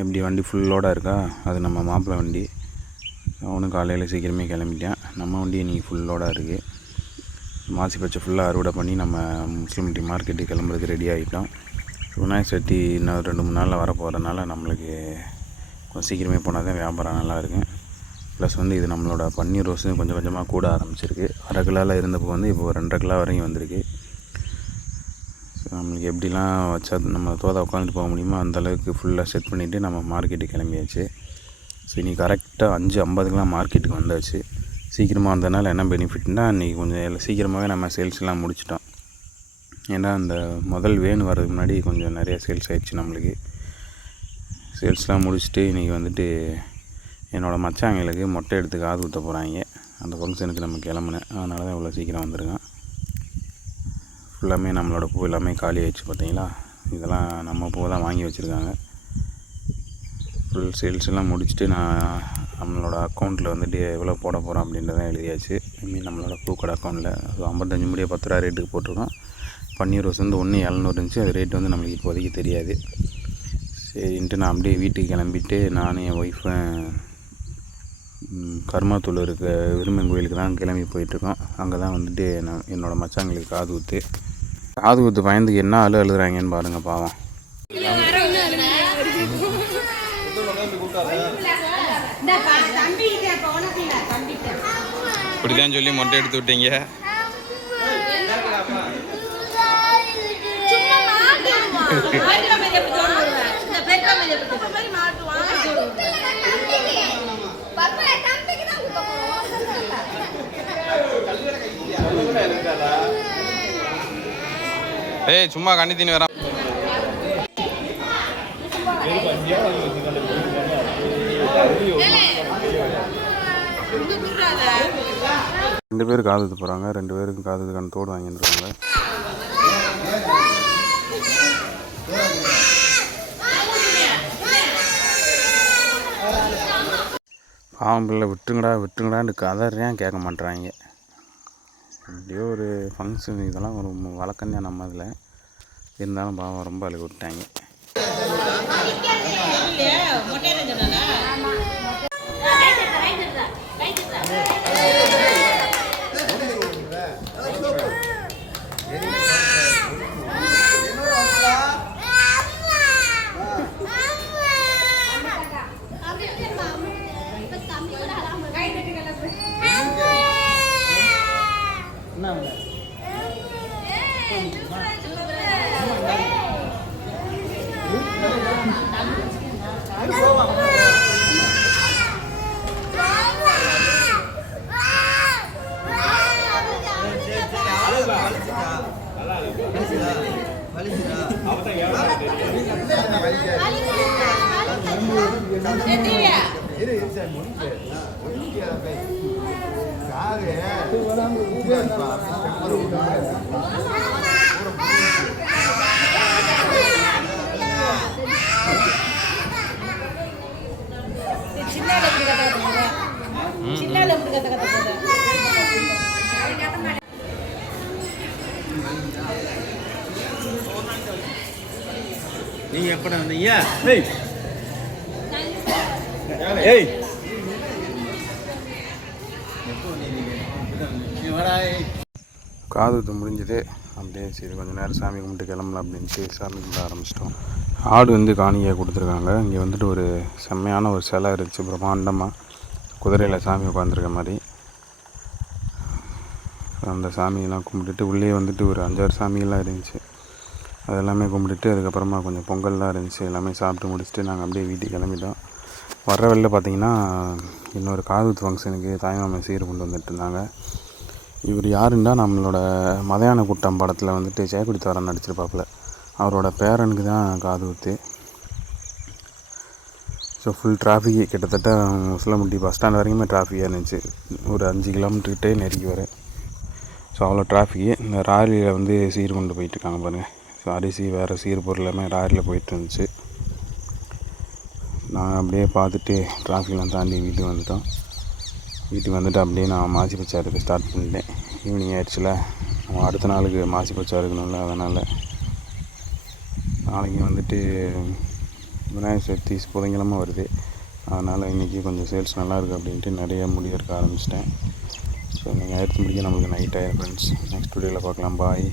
எப்படி வண்டி ஃபுல்லோட இருக்கா? அது நம்ம மாப்பிள்ளை வண்டி. அவனும் காலையில் சீக்கிரமே கிளம்பிட்டேன். நம்ம வண்டி இன்றைக்கி ஃபுல்லோட இருக்குது மாசி பச்சை ஃபுல்லாக அறுவடை பண்ணி நம்ம முஸ்லீம்டி மார்க்கெட்டுக்கு கிளம்புறதுக்கு ரெடி ஆகிட்டோம். விநாயகர் சதுர்த்தி இன்னும் ரெண்டு மூணு நாளில் வர போகிறதுனால நம்மளுக்கு கொஞ்சம் சீக்கிரமே போனால் தான் வியாபாரம் நல்லா இருக்கும். ப்ளஸ் வந்து இது நம்மளோட பன்னீர் ரோஸும் கொஞ்சம் கொஞ்சமாக கூட ஆரம்பிச்சிருக்கு. அரை கிலோவில் இருந்தப்போ வந்து இப்போ ரெண்டரை கிலோ வரையும் வந்திருக்கு. நம்மளுக்கு எப்படிலாம் வச்சா நம்ம தோதை உட்காந்துட்டு போக முடியுமோ அந்தளவுக்கு ஃபுல்லாக செட் பண்ணிவிட்டு நம்ம மார்க்கெட்டுக்கு கிளம்பியாச்சு. ஸோ இன்றைக்கி கரெக்டாக அஞ்சு ஐம்பதுக்கெலாம் மார்க்கெட்டுக்கு வந்தாச்சு. சீக்கிரமாக வந்ததுனால என்ன பெனிஃபிட்னா இன்றைக்கி கொஞ்சம் எல்லாம் சீக்கிரமாகவே நம்ம சேல்ஸ்லாம் முடிச்சிட்டோம். ஏன்னா அந்த முதல் வேன் வர்றதுக்கு முன்னாடி கொஞ்சம் நிறைய சேல்ஸ் ஆயிடுச்சு நம்மளுக்கு. சேல்ஸ்லாம் முடிச்சுட்டு இன்றைக்கி வந்துட்டு என்னோடய மச்சாங்களுக்கு மொட்டை எடுத்து காது ஊற்ற போகிறாங்க அந்த ஃபங்க்ஷனுக்கு நம்ம கிளம்புனேன். அதனால தான் இவ்வளோ சீக்கிரம் வந்திருக்கேன். ஃபுல்லாமே நம்மளோட பூ எல்லாமே காலி ஆயிடுச்சு பார்த்தீங்களா? இதெல்லாம் நம்ம பூ தான் வாங்கி வச்சுருக்காங்க. ஃபுல் சேல்ஸ் எல்லாம் முடிச்சுட்டு நான் நம்மளோட அக்கௌண்ட்டில் வந்துட்டு எவ்வளோ போட போகிறோம் அப்படின்றத எழுதியாச்சு. ஐ மீன் நம்மளோட பூக்கடை அக்கௌண்ட்டில் அது ஐம்பத்தஞ்சு முடிய பத்து ரூபா ரேட்டுக்கு போட்டிருக்கோம். பன்னீர் ரோஸ் வந்து ஒன்று எழுநூறு இருந்துச்சு. அது ரேட் வந்து நம்மளுக்கு இப்போதைக்கு தெரியாது. சரின்ட்டு நான் அப்படியே வீட்டுக்கு கிளம்பிட்டு நான் என் ஒய்ஃபும் கர்மாத்தூள் இருக்க விரும்பன் கோயிலுக்கு தான் கிளம்பி போயிட்டுருக்கோம். அங்கே தான் வந்துட்டு நான் என்னோடய மச்சாங்களுக்கு காது ஊற்று காது ஊற்று பயந்துக்கு என்ன அழு அழுகுறாங்கன்னு பாருங்கள் பாவம். இப்படி தான் சொல்லி மொட்டை எடுத்து விட்டீங்க. ஏய் சும்மா கண்ணி தீனி வரா ரெண்டு பேர் காது போகிறாங்க ரெண்டு பேருக்கும் காது தோடு வாங்கிட்டுருக்காங்க பாவம் பிள்ளை விட்டுங்கடா விட்டுங்கடான்னு கதறியான் கேட்க மாட்டுறாங்க எப்படியோ ஒரு ஃபங்க்ஷன் இதெல்லாம் ஒரு வழக்கம் தான் நம்ம இதில். இருந்தாலும் பாவம் ரொம்ப அழுக விட்டாங்க காரு நீங்க எப்படா வந்தீங்க? ஏய். ஏய். காது முடிஞ்சது. அப்படியே சரி கொஞ்ச நேரம் சாமி கும்பிட்டு கிளம்பலாம் அப்படின்ட்டு சாமி கும்பிட ஆரம்பிச்சிட்டோம். ஆடு வந்து காணிக்கையாக கொடுத்துருக்காங்க. இங்கே வந்துட்டு ஒரு செம்மையான ஒரு சிலை இருந்துச்சு பிரம்மாண்டமாக குதிரையில் சாமி உட்காந்துருக்க மாதிரி. அந்த சாமியெல்லாம் கும்பிட்டுட்டு உள்ளே வந்துட்டு ஒரு அஞ்சாறு சாமியெல்லாம் இருந்துச்சு. அதெல்லாமே கும்பிட்டுட்டு அதுக்கப்புறமா கொஞ்சம் பொங்கல்லாம் இருந்துச்சு எல்லாமே சாப்பிட்டு முடிச்சுட்டு நாங்கள் அப்படியே வீட்டுக்கு கிளம்பிட்டோம். வர்ற வழியில் பார்த்தீங்கன்னா இன்னொரு காதுகுத்து ஃபங்க்ஷனுக்கு தாய்மாமன் சீர் கொண்டு வந்துட்டு இருந்தாங்க. இவர் யாருன்னா நம்மளோட மதையான கூட்டம் படத்தில் வந்துட்டு ஜெயக்குடி தவரன் நடிச்சிருப்பாப்புல. அவரோட பேரனுக்கு தான் காது ஸோ ஃபுல் டிராஃபிக் கிட்டத்தட்ட முஸ்லமுட்டி பஸ் ஸ்டாண்ட் வரைக்குமே டிராஃபிக்காக இருந்துச்சு. ஒரு அஞ்சு கிலோமீட்டர்கிட்டே நெருங்கி வர. ஸோ அவ்வளோ டிராஃபிக்கு இந்த ராலியில் வந்து சீர் கொண்டு போயிட்டுருக்காங்க பாருங்கள் அரிசி வேறு சீர் பொருள் எல்லாமே ராலியில் போயிட்டு இருந்துச்சு. நான் அப்படியே பார்த்துட்டு டிராஃபிக்லாம் தாண்டி வீட்டுக்கு வந்துட்டோம். வீட்டுக்கு வந்துட்டு அப்படியே நான் மாசி பச்சாருக்கு ஸ்டார்ட் பண்ணிட்டேன். ஈவினிங் ஆயிடுச்சுல. அடுத்த நாளுக்கு மாசி பச்சை அறுக்கணும்ல அதனால் நாளைக்கு வந்துட்டு விநாயகர் சதுர்த்தி புதன்கிழமை வருது. அதனால் இன்றைக்கி கொஞ்சம் சேல்ஸ் நல்லா இருக்குது அப்படின்ட்டு நிறைய முடி எடுக்க ஆரம்பிச்சிட்டேன். ஸோ நீங்கள் எடுத்து முடிக்க நம்மளுக்கு நைட் ஆயிரம் ஃப்ரெண்ட்ஸ் நெக்ஸ்ட் வீடியோவில் பார்க்கலாம். பாய்